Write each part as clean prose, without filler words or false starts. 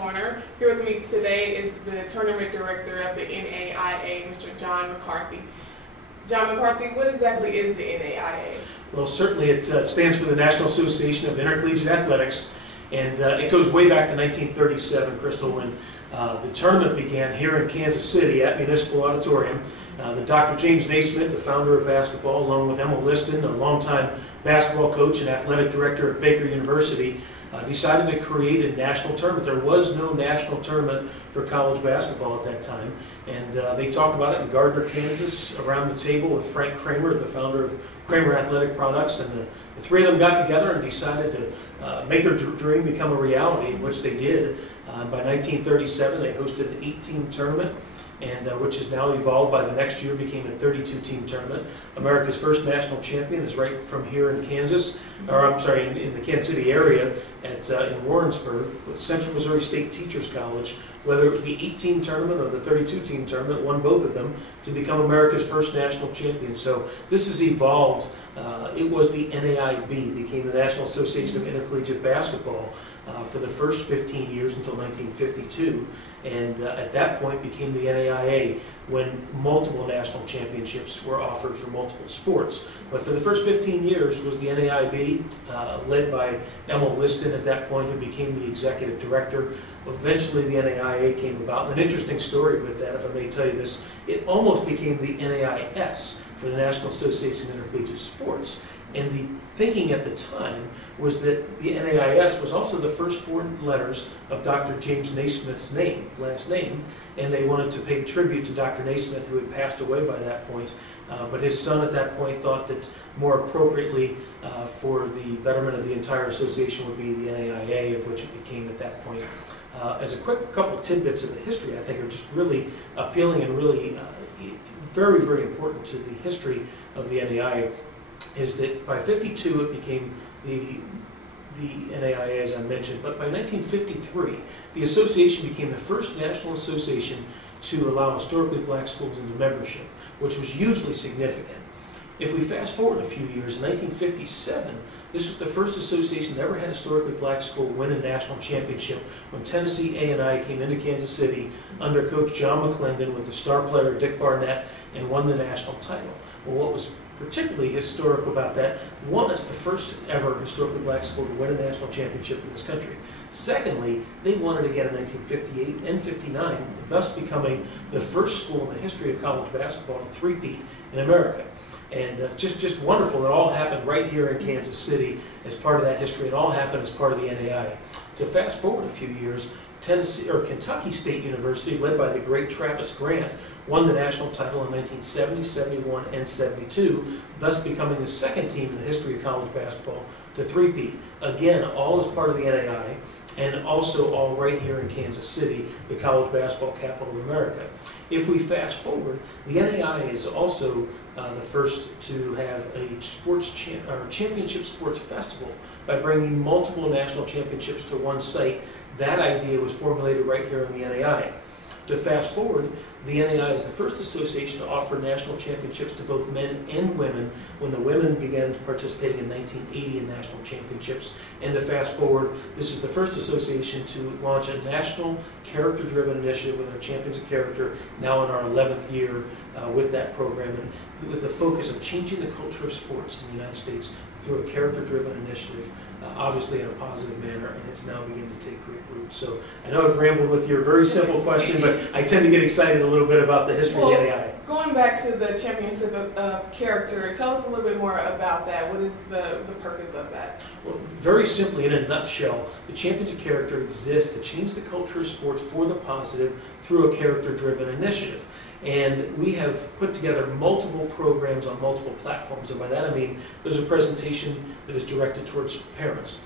Corner. Here with me today is the Tournament Director of the NAIA, Mr. John McCarthy. John McCarthy, what exactly is the NAIA? Well, certainly it stands for the National Association of Intercollegiate Athletics, and it goes way back to 1937, Crystal, when the tournament began here in Kansas City at Municipal Auditorium. The Dr. James Naismith, the founder of basketball, along with Emma Liston, a longtime basketball coach and athletic director at Baker University, decided to create a national tournament. There was no national tournament for college basketball at that time, and they talked about it in Gardner, Kansas, around the table with Frank Kramer, the founder of Kramer Athletic Products, and the three of them got together and decided to make their dream become a reality, which they did. By 1937, they hosted an 8-team tournament, and which has now evolved by the next year, became a 32-team tournament. America's first national champion is right from here in Kansas, or I'm sorry, in the Kansas City area, in Warrensburg, with Central Missouri State Teachers College. Whether it was the 8-team tournament or the 32-team tournament, won both of them to become America's first national champion. So this has evolved. It was the NAIB, became the National Association of Intercollegiate Basketball for the first 15 years until 1952, and at that point became the NAIA when multiple national championships were offered for multiple sports. But for the first 15 years was the NAIB, led by Emma Liston at that point, who became the executive director. Eventually the NAIA came about. And an interesting story with that, if I may tell you this, it almost became the NAIS for the National Association of Intercollegiate Sports. And the thinking at the time was that the NAIS was also the first 4 letters of Dr. James Naismith's name, last name, and they wanted to pay tribute to Dr. Naismith, who had passed away by that point. But his son at that point thought that more appropriately for the betterment of the entire association would be the NAIA, of which it became at that point. As a quick couple tidbits of the history, I think are just really appealing and really very, very important to the history of the NAIA, is that by 52 it became the NAIA, as I mentioned, but by 1953 the association became the first national association to allow historically black schools into membership, which was hugely significant. If we fast forward a few years, in 1957, this was the first association that ever had a historically black school win a national championship when Tennessee A&I came into Kansas City under Coach John McClendon with the star player Dick Barnett and won the national title. Well, what was particularly historic about that, one, it's the first ever historically black school to win a national championship in this country. Secondly, they won it again in 1958 and 59, thus becoming the first school in the history of college basketball to three-peat in America. And just wonderful. It all happened right here in Kansas City as part of that history. It all happened as part of the NAIA. To fast forward a few years, Kentucky State University, led by the great Travis Grant, won the national title in 1970, 71, and 72, thus becoming the second team in the history of college basketball to three-peat. Again, all as part of the NAIA, and also all right here in Kansas City, the college basketball capital of America. If we fast forward, the NAIA is also the first to have a championship sports festival by bringing multiple national championships to one site. That idea was formulated right here in the NAIA. To fast forward, the NAIA is the first association to offer national championships to both men and women when the women began participating in 1980 in national championships. And to fast forward, this is the first association to launch a national character-driven initiative with our Champions of Character, now in our 11th year with that program, and with the focus of changing the culture of sports in the United States through a character-driven initiative, obviously in a positive manner, and it's now beginning to take great root. So I know I've rambled with your very simple question, but I tend to get excited a little bit about the history of the NAIA. Going back to the Championship of Character, tell us a little bit more about that. What is the purpose of that? Well, very simply, in a nutshell, the Champions of Character exists to change the culture of sports for the positive through a character-driven initiative. And we have put together multiple programs on multiple platforms, and by that I mean there's a presentation that is directed towards parents,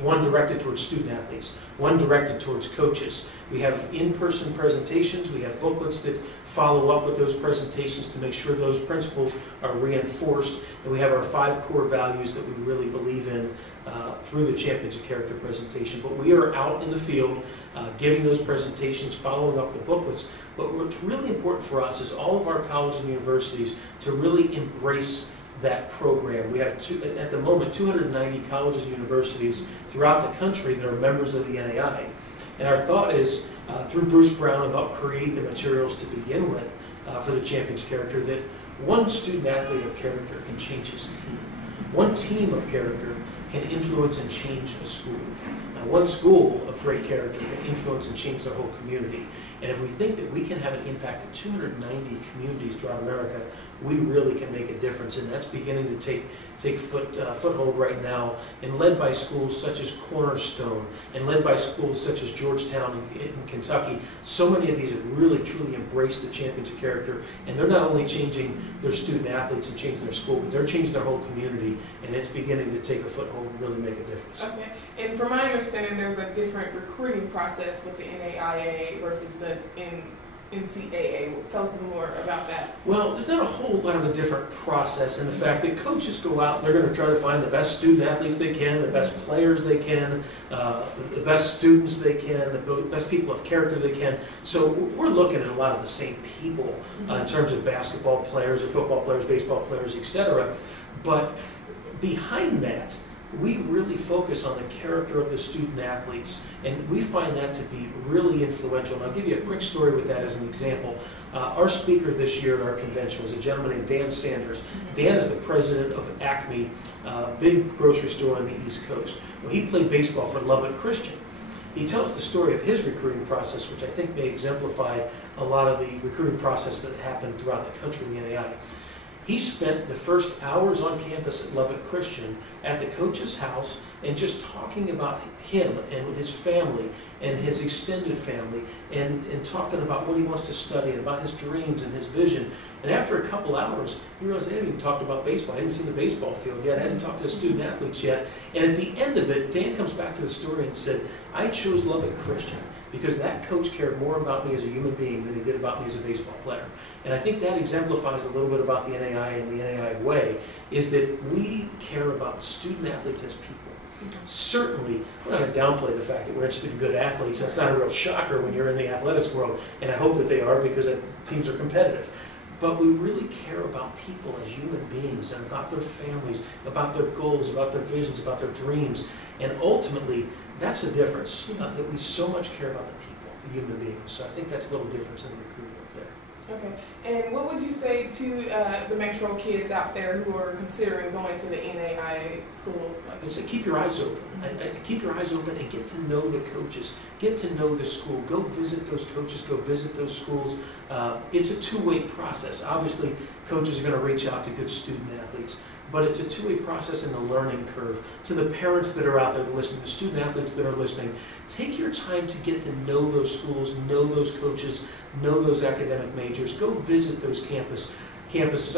one directed towards student athletes, one directed towards coaches. We have in-person presentations, we have booklets that follow up with those presentations to make sure those principles are reinforced, and we have our 5 core values that we really believe in through the Champions of Character presentation. But we are out in the field giving those presentations, following up with booklets. But what's really important for us is all of our colleges and universities to really embrace that program. We have, at the moment, 290 colleges and universities throughout the country that are members of the NAIA. And our thought is, through Bruce Brown, about create the materials to begin with for the champion's character, that one student athlete of character can change his team. One team of character can influence and change a school. Now, one school of great character can influence and change the whole community. And if we think that we can have an impact in 290 communities throughout America, we really can make a difference. And that's beginning to take foothold right now, and led by schools such as Cornerstone, and led by schools such as Georgetown in Kentucky. So many of these have really, truly embraced the champions of character. And they're not only changing their student athletes and changing their school, but they're changing their whole community. And it's beginning to take a foothold and really make a difference. Okay. And from my understanding, there's a different recruiting process with the NAIA versus the NCAA. Tell us more about that. Well, there's not a whole lot of a different process in the fact that coaches go out, they're going to try to find the best student athletes they can, the best players they can, the best students they can, the best people of character they can. So we're looking at a lot of the same people in terms of basketball players or football players, baseball players, etc. But behind that, we really focus on the character of the student athletes, and we find that to be really influential. And I'll give you a quick story with that as an example. Our speaker this year at our convention was a gentleman named Dan Sanders. Dan is the president of Acme, big grocery store on the East Coast. Well, he played baseball for Lubbock Christian. He tells the story of his recruiting process, which I think may exemplify a lot of the recruiting process that happened throughout the country in the NAIA. He spent the first hours on campus at Lubbock Christian at the coach's house and just talking about him and his family and his extended family and talking about what he wants to study and about his dreams and his vision. And after a couple hours, he realized they hadn't even talked about baseball. I hadn't seen the baseball field yet. I hadn't talked to the student athletes yet. And at the end of it, Dan comes back to the story and said, I chose Lubbock Christian because that coach cared more about me as a human being than he did about me as a baseball player. And I think that exemplifies a little bit about the NAIA and the NAIA way, is that we care about student athletes as people. Certainly, we're not going to downplay the fact that we're interested in good athletes. That's not a real shocker when you're in the athletics world, and I hope that they are because teams are competitive. But we really care about people as human beings and about their families, about their goals, about their visions, about their dreams. And ultimately, that's the difference, that we so much care about the people, the human beings. So I think that's a little difference in the recruiting up there. Okay. And what would you say to the Metro kids out there who are considering going to the NAIA school? It's keep your eyes open. Keep your eyes open and get to know the coaches. Get to know the school. Go visit those coaches. Go visit those schools. It's a two-way process. Obviously, coaches are going to reach out to good student athletes, but it's a two-way process in the learning curve. To the parents that are out there listening, the student athletes that are listening, take your time to get to know those schools, know those coaches, know those academic majors. Go visit those campuses.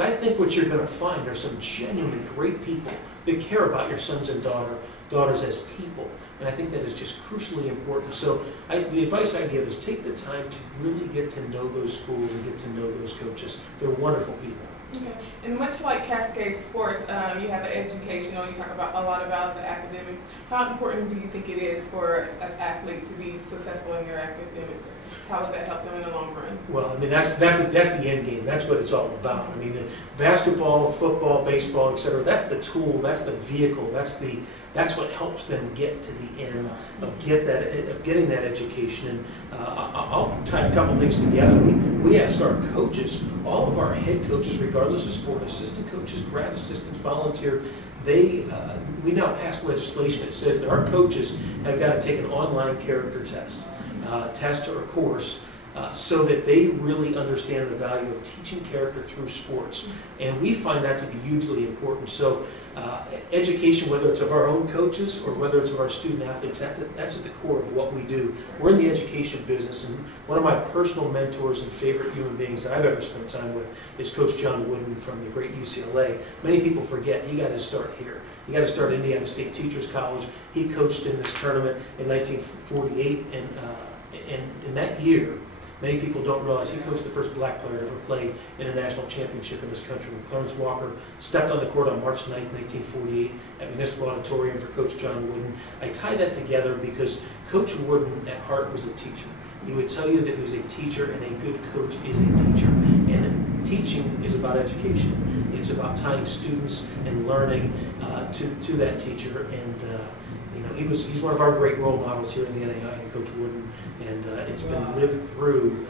I think what you're going to find are some genuinely great people that care about your sons and daughters as people. And I think that is just crucially important. So the advice I give is take the time to really get to know those schools and get to know those coaches. They're wonderful people. Okay. And much like Cascade Sports, you have the educational, you talk about a lot about the academics. How important do you think it is for an athlete to be successful in their academics? How does that help them in the long run? Well, I mean, that's the end game. That's what it's all about. I mean, basketball, football, baseball, etc. That's the tool. That's the vehicle. That's what helps them get to the end of getting that education. And I'll tie a couple things together. We asked our coaches, all of our head coaches, regardless of sport, assistant coaches, grad assistants, volunteer. We now passed legislation that says that our coaches have got to take an online character test or a course, so that they really understand the value of teaching character through sports. And we find that to be hugely important. So education, whether it's of our own coaches or whether it's of our student athletes, that's at the core of what we do. We're in the education business, and one of my personal mentors and favorite human beings that I've ever spent time with is Coach John Wooden from the great UCLA. Many people forget he got his start here. He got to start at Indiana State Teachers College. He coached in this tournament in 1948, and in that year, many people don't realize he coached the first black player to ever play in a national championship in this country. When Clarence Walker stepped on the court on March 9, 1948 at Municipal Auditorium for Coach John Wooden. I tie that together because Coach Wooden at heart was a teacher. He would tell you that he was a teacher, and a good coach is a teacher. And teaching is about education. It's about tying students and learning to that teacher. And he's one of our great role models here in the NAIA, Coach Wooden, and it's been lived through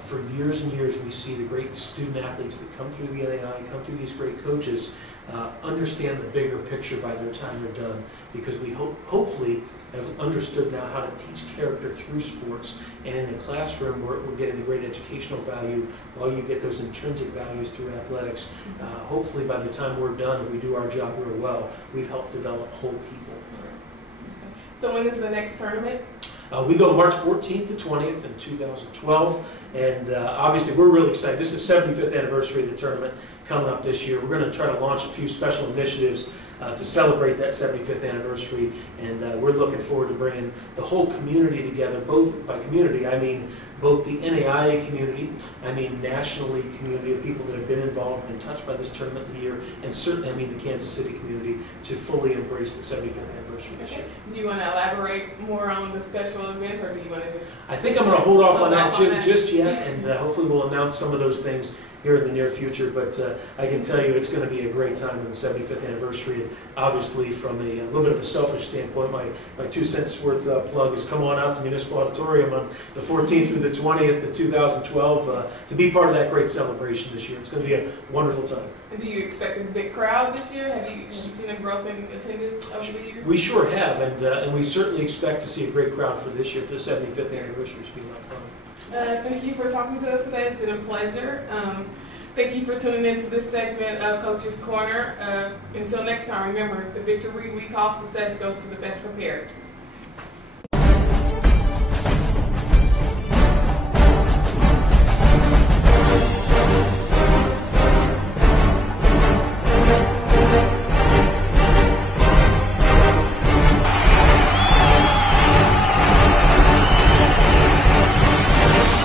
for years and years. We see the great student athletes that come through the NAIA, come through these great coaches, understand the bigger picture by their time they're done, because we hopefully have understood now how to teach character through sports, and in the classroom we're getting the great educational value while you get those intrinsic values through athletics. Hopefully by the time we're done, if we do our job real well, we've helped develop whole people. So when is the next tournament? We go March 14th to 20th in 2012, and obviously we're really excited. This is the 75th anniversary of the tournament coming up this year. We're going to try to launch a few special initiatives to celebrate that 75th anniversary, and we're looking forward to bringing the whole community together. Both by community, I mean both the NAIA community, I mean nationally community of people that have been involved and touched by this tournament of the year, and certainly I mean the Kansas City community, to fully embrace the 75th anniversary this year. Do you want to elaborate more on the special events, or do you want to just... I think I'm going to hold off on that just yet, and hopefully we'll announce some of those things here in the near future, but I can tell you it's going to be a great time in the 75th anniversary, and obviously from a little bit of a selfish standpoint, my 2 cents worth plug is come on out to Municipal Auditorium on the 14th through the 20th of 2012 to be part of that great celebration this year. It's going to be a wonderful time. And do you expect a big crowd this year? Have you seen a growth in attendance over the years? We sure have, and we certainly expect to see a great crowd for this year, for the 75th anniversary. It's been a lot of fun. Thank you for talking to us today. It's been a pleasure. Thank you for tuning into this segment of Coach's Corner. Until next time, remember, the victory we call success goes to the best prepared.